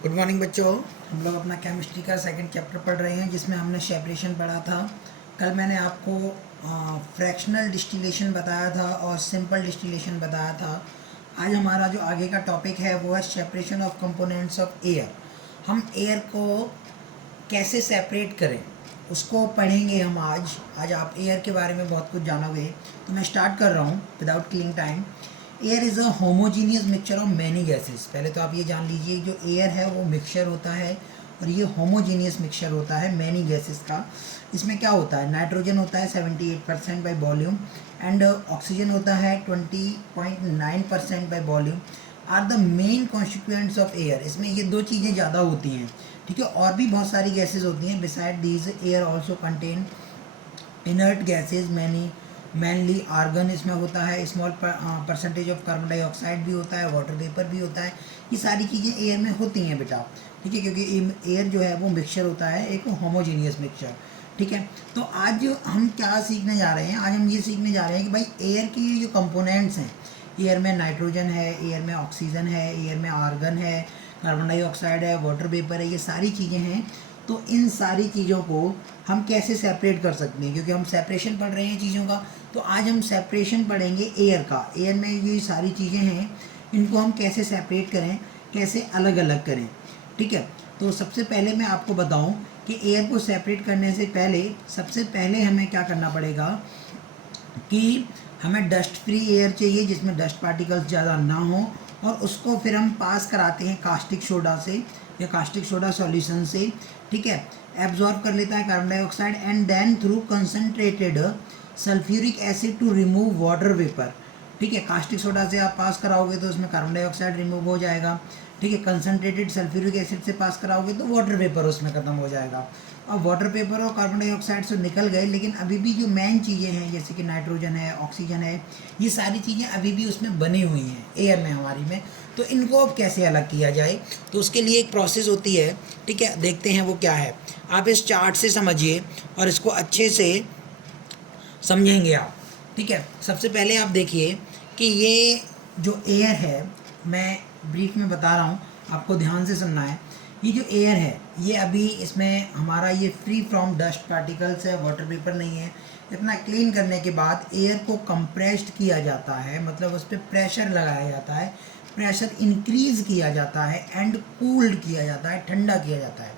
Good morning बच्चों। हम लोग अपना केमिस्ट्री का सेकंड चैप्टर पढ़ रहे हैं जिसमें हमने सेपरेशन पढ़ा था। कल मैंने आपको फ्रैक्शनल डिस्टिलेशन बताया था और सिंपल डिस्टिलेशन बताया था। आज हमारा जो आगे का टॉपिक है वो है separation of components of air. हम एयर को कैसे सेपरेट करें उसको पढ़ेंगे हम आज आप एयर के बारे में बहुत कुछ जानोगे। तो मैं स्टार्ट कर रहा हूँ without killing time. Air is a homogeneous mixture of many gases. पहले तो आप ये जान लीजिए जो एयर है वो मिक्सचर होता है और ये होमोजीनियस मिक्सचर होता है मैनी गैसेस का। इसमें क्या होता है, नाइट्रोजन होता है 78% बाई वॉल्यूम एंड ऑक्सीजन होता है 20.9% by volume are the main constituents of air. इसमें ये दो चीज़ें ज़्यादा होती हैं, ठीक है। और भी बहुत सारी गैसेज होती हैं beside these. Air also contain inert gases mainly argon इसमें होता है, small percentage of carbon dioxide भी होता है, वाटर वेपर भी होता है। ये सारी चीज़ें एयर में होती हैं बेटा, ठीक है, क्योंकि एयर जो है वो मिक्सचर होता है, एक होमोजीनियस मिक्सचर, ठीक है। तो आज हम क्या सीखने जा रहे हैं, आज हम ये सीखने जा रहे हैं कि भाई एयर की जो कंपोनेंट्स हैं, एयर में नाइट्रोजन है, एयर में ऑक्सीजन है, एयर में आर्गन है, कार्बन डाइऑक्साइड है, वाटर वेपर है, ये सारी चीज़ें हैं। तो इन सारी चीज़ों को हम कैसे सेपरेट कर सकते हैं, क्योंकि हम सेपरेशन पढ़ रहे हैं चीज़ों का। तो आज हम सेपरेशन पढ़ेंगे एयर का। एयर में ये सारी चीज़ें हैं, इनको हम कैसे सेपरेट करें, कैसे अलग अलग करें, ठीक है। तो सबसे पहले मैं आपको बताऊं कि एयर को सेपरेट करने से पहले सबसे पहले हमें क्या करना पड़ेगा कि हमें डस्ट फ्री एयर चाहिए जिसमें डस्ट पार्टिकल्स ज़्यादा ना हो, और उसको फिर हम पास कराते हैं कास्टिक सोडा से या कास्टिक सोडा सॉल्यूशन से, ठीक है। एब्जॉर्ब कर लेता है carbon dioxide and then through concentrated sulphuric acid to remove water vapour, ठीक है। कास्टिक सोडा से आप पास कराओगे तो उसमें कार्बन डाइऑक्साइड रिमूव हो जाएगा, ठीक है। कंसनट्रेटेड सल्फ्यूरिक एसिड से पास कराओगे तो वाटर वेपर उसमें ख़त्म हो जाएगा। अब वाटर वेपर और कार्बन डाइऑक्साइड से निकल गए, लेकिन अभी भी जो मेन चीज़ें हैं जैसे कि नाइट्रोजन है, ऑक्सीजन है, ये सारी चीज़ें अभी भी उसमें बनी हुई हैं एयर में हमारी में। तो इनको अब कैसे अलग किया जाए, तो उसके लिए एक प्रोसेस होती है, ठीक है। देखते हैं वो क्या है। आप इस चार्ट से समझिए और इसको अच्छे से समझेंगे आप, ठीक है। सबसे पहले आप देखिए कि ये जो एयर है, मैं ब्रीफ में बता रहा हूँ, आपको ध्यान से सुनना है। ये जो एयर है ये अभी इसमें हमारा ये फ्री फ्रॉम डस्ट पार्टिकल्स है, वाटर वेपर नहीं है। इतना क्लीन करने के बाद एयर को कंप्रेस्ड किया जाता है, मतलब उस पर प्रेशर लगाया जाता है, प्रेशर इंक्रीज किया जाता है एंड कूल्ड किया जाता है, ठंडा किया जाता है।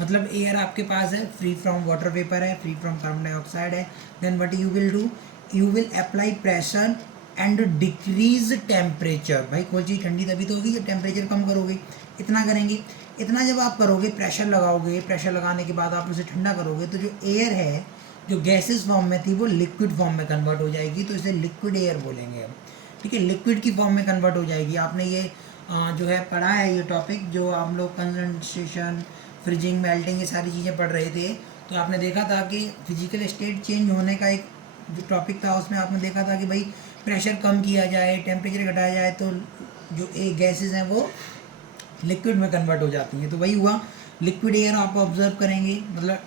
मतलब एयर आपके पास है, फ्री फ्रॉम वाटर वेपर है, फ्री फ्रॉम कार्बन डाइऑक्साइड है। Then what you will do, you will apply pressure and decrease temperature. भाई कोई चीज़ ठंडी तभी तो होगी जब टेम्परेचर कम करोगे। इतना करेंगे, इतना जब आप करोगे, प्रेशर लगाओगे, प्रेशर लगाने के बाद आप उसे ठंडा करोगे तो जो एयर है जो गैसेस फॉर्म में थी वो लिक्विड फॉर्म में कन्वर्ट हो जाएगी, तो इसे लिक्विड एयर बोलेंगे हम, ठीक है। लिक्विड की फॉर्म में कन्वर्ट हो जाएगी। आपने ये जो है पढ़ा है ये टॉपिक, जो हम लोग कंडेंसेशन, फ्रीजिंग, मेल्टिंग, ये सारी चीज़ें पढ़ रहे थे। तो आपने देखा था कि फिजिकल स्टेट चेंज होने का एक जो टॉपिक था उसमें आपने देखा था कि भाई प्रेशर कम किया जाए, टेम्परेचर घटाया जाए तो जो गैसेस हैं वो लिक्विड में कन्वर्ट हो जाती हैं। तो वही हुआ, लिक्विड एयर आप ऑब्जर्व करेंगे, मतलब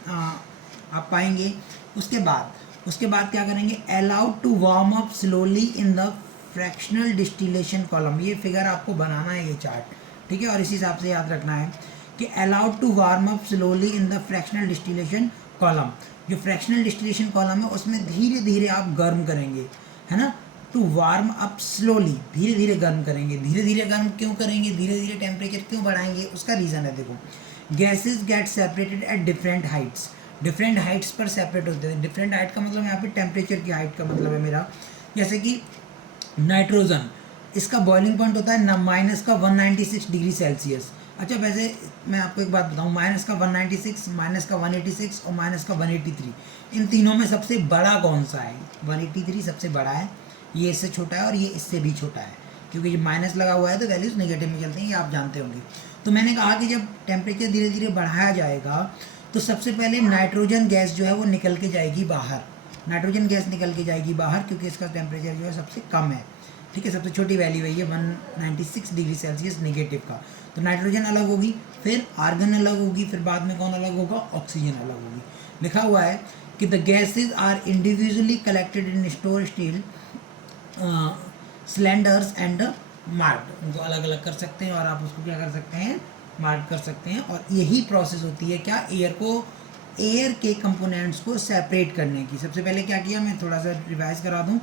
आप पाएंगे। उसके बाद क्या करेंगे, allowed to warm up slowly in the fractional distillation column. ये फिगर आपको बनाना है, ये चार्ट, ठीक है, और इसी हिसाब से याद रखना है कि allowed to warm up slowly in the fractional distillation column. जो फ्रैक्शनल डिस्टिलेशन कॉलम है उसमें धीरे धीरे आप गर्म करेंगे, है ना। टू वार्म अप स्लोली, धीरे धीरे गर्म करेंगे। धीरे धीरे गर्म क्यों करेंगे, धीरे धीरे टेम्परेचर क्यों बढ़ाएंगे, उसका रीज़न है। देखो, gases get separated at different Heights, different Heights पर सेपरेट होते हैं। डिफरेंट हाइट का मतलब यहाँ पे टेम्परेचर की हाइट का मतलब है मेरा। जैसे कि नाइट्रोजन, इसका बॉइलिंग पॉइंट होता है माइनस का 196 डिग्री सेल्सियस। अच्छा, वैसे मैं आपको एक बात बताऊँ, माइनस का 196, माइनस का 186 और माइनस का 183, इन तीनों में सबसे बड़ा कौन सा है? 183 सबसे बड़ा है, ये इससे छोटा है और ये इससे भी छोटा है, क्योंकि जब माइनस लगा हुआ है तो वैल्यूज़ नेगेटिव में चलती हैं, ये आप जानते होंगे। तो मैंने कहा कि जब टेम्परेचर धीरे धीरे बढ़ाया जाएगा तो सबसे पहले नाइट्रोजन गैस जो है वो निकल के जाएगी बाहर। नाइट्रोजन गैस निकल के जाएगी बाहर क्योंकि इसका टेम्परेचर जो है सबसे कम है, ठीक है। सबसे छोटी वैल्यू है ये 196 डिग्री सेल्सियस नेगेटिव का। तो नाइट्रोजन अलग होगी, फिर आर्गन अलग होगी, फिर बाद में कौन अलग होगा, ऑक्सीजन अलग होगी। लिखा हुआ है कि the gases are individually collected in store steel cylinders and marked. उनको अलग अलग कर सकते हैं और आप उसको क्या कर सकते हैं, मार्क कर सकते हैं। और यही प्रोसेस होती है क्या, एयर के कंपोनेंट्स को सेपरेट करने की। सबसे पहले क्या किया, मैं थोड़ा सा रिवाइज करा दूं।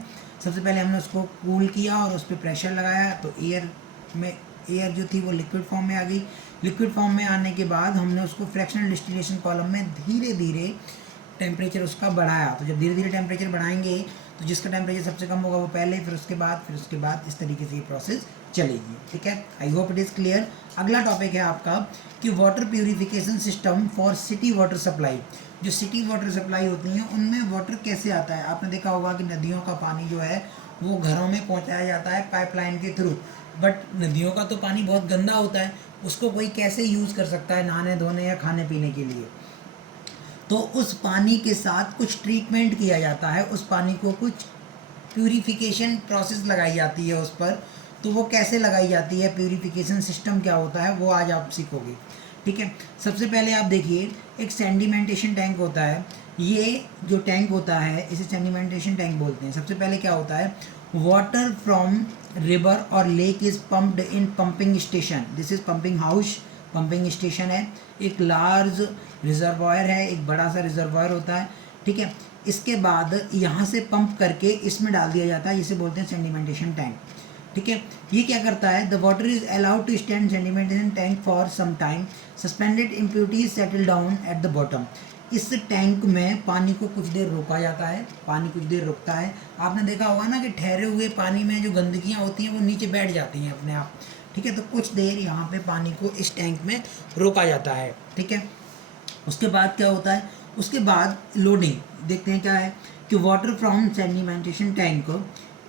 सबसे पहले हमने उसको कूल किया और उस पर प्रेशर लगाया, तो एयर जो थी वो लिक्विड फॉर्म में आ गई। लिक्विड फॉर्म में आने के बाद हमने उसको फ्रैक्शनल डिस्टिलेशन कॉलम में धीरे धीरे टेम्परेचर उसका बढ़ाया। तो जब धीरे धीरे टेम्परेचर बढ़ाएंगे तो जिसका टेम्परेचर सबसे कम होगा वो पहले, फिर उसके बाद इस तरीके से ये प्रोसेस चलेगी। ठीक है, I hope it is clear. अगला टॉपिक है आपका कि water purification system for city water supply. जो सिटी वाटर सप्लाई होती हैं उनमें वाटर कैसे आता है, आपने देखा होगा कि नदियों का पानी जो है वो घरों में पहुंचाया जाता है पाइपलाइन के थ्रू। बट नदियों का तो पानी बहुत गंदा होता है, उसको कोई कैसे यूज़ कर सकता है नहाने धोने या खाने पीने के लिए। तो उस पानी के साथ कुछ ट्रीटमेंट किया जाता है, उस पानी को कुछ प्यूरिफिकेशन प्रोसेस लगाई जाती है उस पर। तो वो कैसे लगाई जाती है, प्यूरिफिकेशन सिस्टम क्या होता है, वो आज आप सीखोगे। ठीक है, सबसे पहले आप देखिए एक सेडिमेंटेशन टैंक होता है। ये जो टैंक होता है इसे सेडिमेंटेशन टैंक बोलते हैं। सबसे पहले क्या होता है, वाटर फ्रॉम रिवर और lake is pumped in pumping station. This is pumping house, pumping station है। एक लार्ज रिजर्वायर है, एक बड़ा सा रिजर्वायर होता है। ठीक है, इसके बाद यहाँ से पंप करके इसमें डाल दिया जाता है, जिसे बोलते हैं सेडिमेंटेशन टैंक। ठीक है, ये क्या करता है, the water is allowed to stand sedimentation tank for some time, suspended impurities settle down at the bottom. इस टैंक में पानी को कुछ देर रोका जाता है, पानी कुछ देर रुकता है। आपने देखा होगा ना कि ठहरे हुए पानी में जो गंदगियाँ होती हैं वो नीचे बैठ जाती हैं अपने आप। ठीक है, तो कुछ देर यहाँ पे पानी को इस टैंक में रोका जाता है। ठीक है, उसके बाद क्या होता है, उसके बाद लोडिंग देखते हैं क्या है कि water from sedimentation tank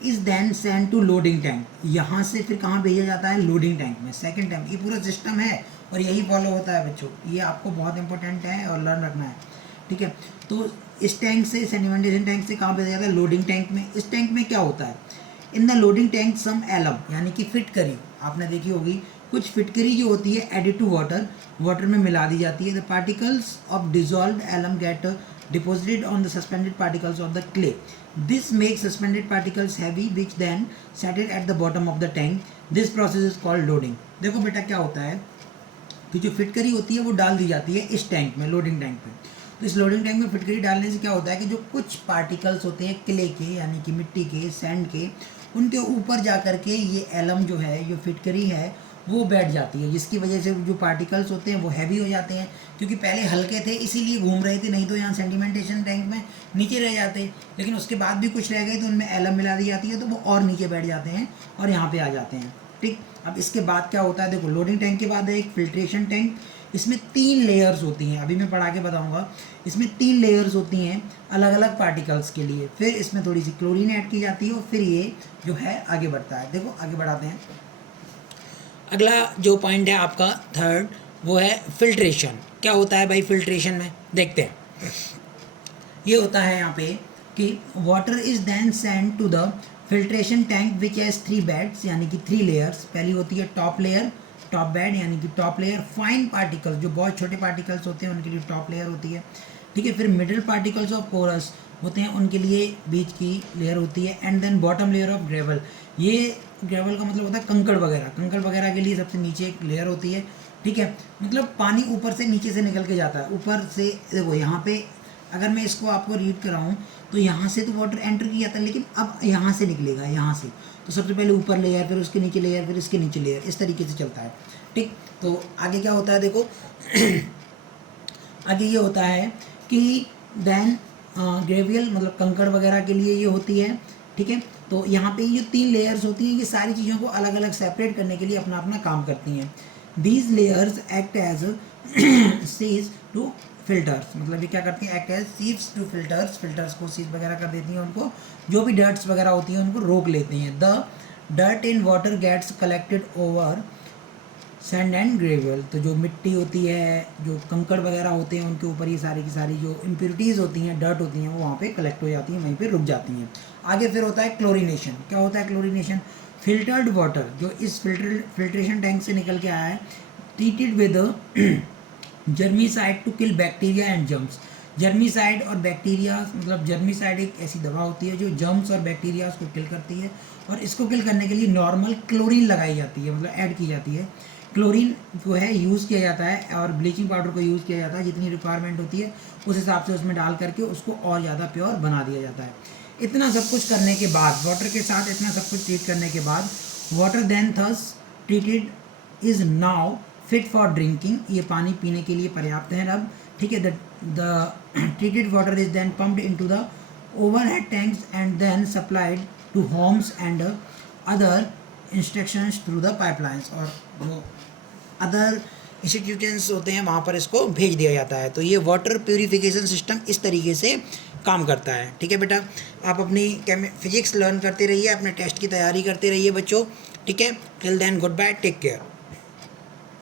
is then send to loading tank. यहाँ से फिर कहाँ भेजा जाता है, लोडिंग टैंक में, सेकंड टैंक। ये पूरा सिस्टम है और यही फॉलो होता है बच्चों, ये आपको बहुत इंपॉर्टेंट है और लर्न रखना है। ठीक है, तो इस टैंक से सेडिमेंटेशन टैंक से कहाँ भेजा जाता है, लोडिंग टैंक में। इस टैंक में क्या होता है, in the loading tank some alum यानी कि फिटकरी, आपने देखी होगी, कुछ फिटकरी जो होती है एडिड टू वाटर में मिला दी जाती है। The particles of dissolved alum get deposited on the suspended particles of the clay. This makes suspended particles heavy which then settle at the bottom of the tank. This process is called loading. देखो बेटा क्या होता है कि जो फिटकरी होती है वो डाल दी जाती है इस टैंक में, लोडिंग टैंक में। तो इस लोडिंग टैंक में फिटकरी डालने से क्या होता है कि जो कुछ पार्टिकल्स होते हैं क्ले के यानी कि मिट्टी के, सैंड के, उनके ऊपर जा कर के ये एलम जो है, जो फिटकरी है वो बैठ जाती है, जिसकी वजह से जो पार्टिकल्स होते हैं वो हैवी हो जाते हैं। क्योंकि पहले हल्के थे इसीलिए घूम रहे थे, नहीं तो यहाँ सेडिमेंटेशन टैंक में नीचे रह जाते। लेकिन उसके बाद भी कुछ रह गए तो उनमें एलम मिला दी जाती है तो वो और नीचे बैठ जाते हैं और यहाँ पे आ जाते हैं। ठीक, अब इसके बाद क्या होता है, देखो लोडिंग टैंक के बाद है एक फिल्ट्रेशन टैंक। इसमें 3 लेयर्स होती हैं, अभी मैं पढ़ा के बताऊँगा। इसमें 3 लेयर्स होती हैं अलग अलग पार्टिकल्स के लिए। फिर इसमें थोड़ी सी क्लोरीन ऐड की जाती है और फिर ये जो है आगे बढ़ता है। देखो आगे बढ़ाते हैं। अगला जो पॉइंट है आपका थर्ड, वो है फिल्ट्रेशन। क्या होता है भाई फिल्ट्रेशन में, देखते हैं। ये होता है यहाँ पे कि water is then send to the filtration tank which has 3 beds यानी कि 3 लेयर्स। पहली होती है टॉप लेयर, टॉप बेड यानी कि टॉप लेयर। फाइन पार्टिकल्स जो बहुत छोटे पार्टिकल्स होते हैं उनके लिए टॉप लेयर होती है। ठीक है, फिर मिडिल पार्टिकल्स ऑफ पोरस होते हैं, उनके लिए बीच की लेयर होती है। And then bottom layer of gravel. ये ग्रेवल का मतलब होता है कंकड़ वगैरह, कंकड़ वगैरह के लिए सबसे नीचे एक लेयर होती है। ठीक है, मतलब पानी ऊपर से नीचे से निकल के जाता है। ऊपर से देखो यहाँ पे अगर मैं इसको आपको रीड कराऊँ तो यहाँ से तो वाटर एंटर किया जाता है, लेकिन अब यहाँ से निकलेगा, यहाँ से। तो सबसे पहले ऊपर लेयर, फिर उसके नीचे लेयर, फिर इसके नीचे लेयर, इस तरीके से चलता है। ठीक, तो आगे क्या होता है देखो आगे ये होता है कि देन ग्रेवियल मतलब कंकड़ वगैरह के लिए ये होती है। ठीक है, तो यहाँ पे ये 3 लेयर्स होती हैं, ये सारी चीज़ों को अलग अलग सेपरेट करने के लिए अपना अपना काम करती हैं। These layers act as sieves to filters, मतलब ये क्या करती हैं, act as sieves to filters. Filters को सीज वगैरह कर देती हैं, उनको जो भी डर्ट्स वगैरह होती हैं उनको रोक लेती हैं। The dirt in water gets collected over sand and gravel. तो जो मिट्टी होती है, जो कंकड़ वगैरह होते हैं, उनके ऊपर ये सारी की सारी जो इम्प्योरिटीज़ होती हैं, डर्ट होती हैं, वो वहाँ पे कलेक्ट हो जाती हैं, वहीं पे रुक जाती हैं। आगे फिर होता है क्लोरीनेशन। क्या होता है क्लोरीनेशन, फिल्टर्ड वाटर जो इस फिल्ट्रेशन टैंक से निकल के आया है, treated with germicide to kill bacteria and germs. Germicide और बैक्टीरिया, मतलब जर्मीसाइड एक ऐसी दवा होती है जो जर्म्स और बैक्टीरिया को किल करती है, और इसको किल करने के लिए नॉर्मल क्लोरीन लगाई जाती है, मतलब ऐड की जाती है। क्लोरीन जो है यूज़ किया जाता है और ब्लीचिंग पाउडर को यूज़ किया जाता है, जितनी रिक्वायरमेंट होती है उस हिसाब से उसमें डाल करके उसको और ज़्यादा प्योर बना दिया जाता है। इतना सब कुछ करने के बाद, वाटर के साथ इतना सब कुछ ट्रीट करने के बाद, water then thus treated is now fit for drinking, ये पानी पीने के लिए पर्याप्त है अब, ठीक है। The treated water is then pumped into the overhead tanks and then supplied to homes and other instructions through the pipelines, और जो अदर इंस्टीट्यूशंस होते हैं वहाँ पर इसको भेज दिया जाता है। तो ये वाटर प्यूरिफिकेशन सिस्टम इस तरीके से काम करता है, ठीक है बेटा। आप अपनी फिजिक्स लर्न करते रहिए, अपने टेस्ट की तैयारी करते रहिए बच्चों, ठीक है। Till then goodbye, take care.